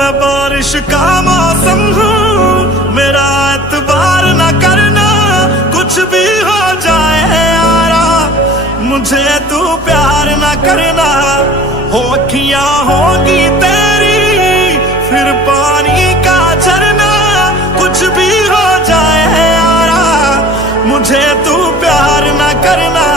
मैं बारिश का मौसम हूँ, मेरा एतबार न करना, कुछ भी हो जाए यारा, मुझे तू प्यार न करना। हो अखियां होगी तेरी फिर पानी का झरना, कुछ भी हो जाए यारा, मुझे तू प्यार न करना।